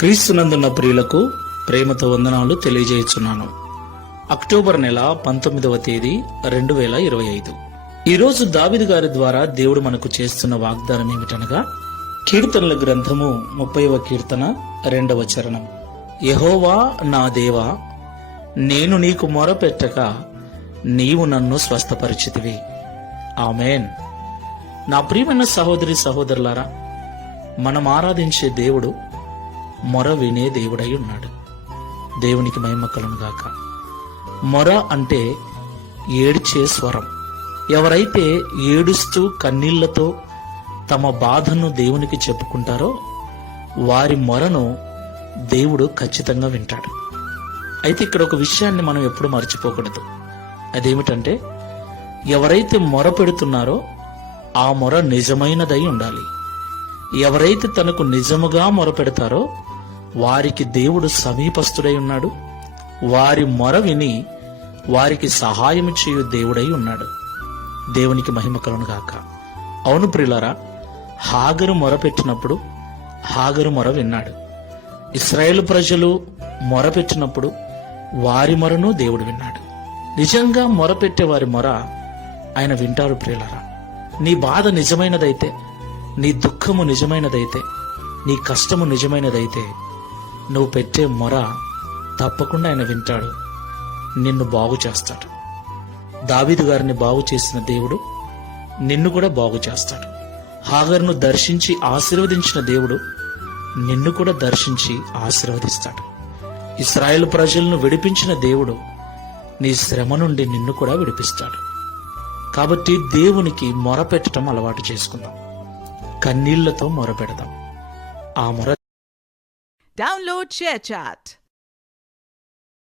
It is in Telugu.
క్రీస్తునందున్న ప్రియులకు ప్రేమతో వందనాలు తెలియజేయుచున్నాను. అక్టోబర్ నెల పంతొమ్మిదవ తేదీ రెండు వేల ఇరవై ఐదు. ఈరోజు దావిదు గారి ద్వారా దేవుడు మనకు చేస్తున్న వాగ్దానం ఏమిటనగా కీర్తనల గ్రంథము ముప్పైవ కీర్తన రెండవ చరణం. యహోవా నా దేవా నేను నీకు మొరపెట్టక నీవు నన్ను స్వస్థపరిచితివి. ఆమెన్. నా ప్రియమైన సహోదరి సహోదరులారా మనం ఆరాధించే దేవుడు మొర వినే దేవుడై ఉన్నాడు. దేవునికి మహిమ గాక. మొర అంటే ఏడ్చే స్వరం. ఎవరైతే ఏడుస్తూ కన్నీళ్ళతో తమ బాధను దేవునికి చెప్పుకుంటారో వారి మొరను దేవుడు ఖచ్చితంగా వింటాడు. అయితే ఇక్కడ ఒక విషయాన్ని మనం ఎప్పుడు మర్చిపోకూడదు. అదేమిటంటే ఎవరైతే మొర పెడుతున్నారో ఆ మొర నిజమైనదై ఉండాలి. ఎవరైతే తనకు నిజముగా మొరపెడతారో వారికి దేవుడు సమీపస్థుడై ఉన్నాడు. వారి మొర విని వారికి సహాయం చేయు దేవుడై ఉన్నాడు. దేవునికి మహిమ కలునుగాక అవును ప్రిలరా హాగరు మొరపెట్టినప్పుడు హాగరు మొర విన్నాడు. ఇస్రాయేల్ ప్రజలు మొరపెట్టినప్పుడు వారి మొరను దేవుడు విన్నాడు. నిజంగా మొరపెట్టే వారి మొర ఆయన వింటారు ప్రియులరా. నీ బాధ నిజమైనదైతే నీ దుఃఖము నిజమైనదైతే నీ కష్టము నిజమైనదైతే నువ్వు పెట్టే మొర తప్పకుండా ఆయన వింటాడు. నిన్ను బాగు చేస్తాడు. దావీదు గారిని బాగు చేసిన దేవుడు నిన్ను కూడా బాగు చేస్తాడు. హాగర్ను దర్శించి ఆశీర్వదించిన దేవుడు నిన్ను కూడా దర్శించి ఆశీర్వదిస్తాడు. ఇస్రాయేల్ ప్రజలను విడిపించిన దేవుడు నీ శ్రమ నుండి నిన్ను కూడా విడిపిస్తాడు. కాబట్టి దేవునికి మొరపెట్టడం అలవాటు చేసుకుందాం. కన్నీళ్ళతో మొరపెడదాం ఆ మొర Download ShareChat.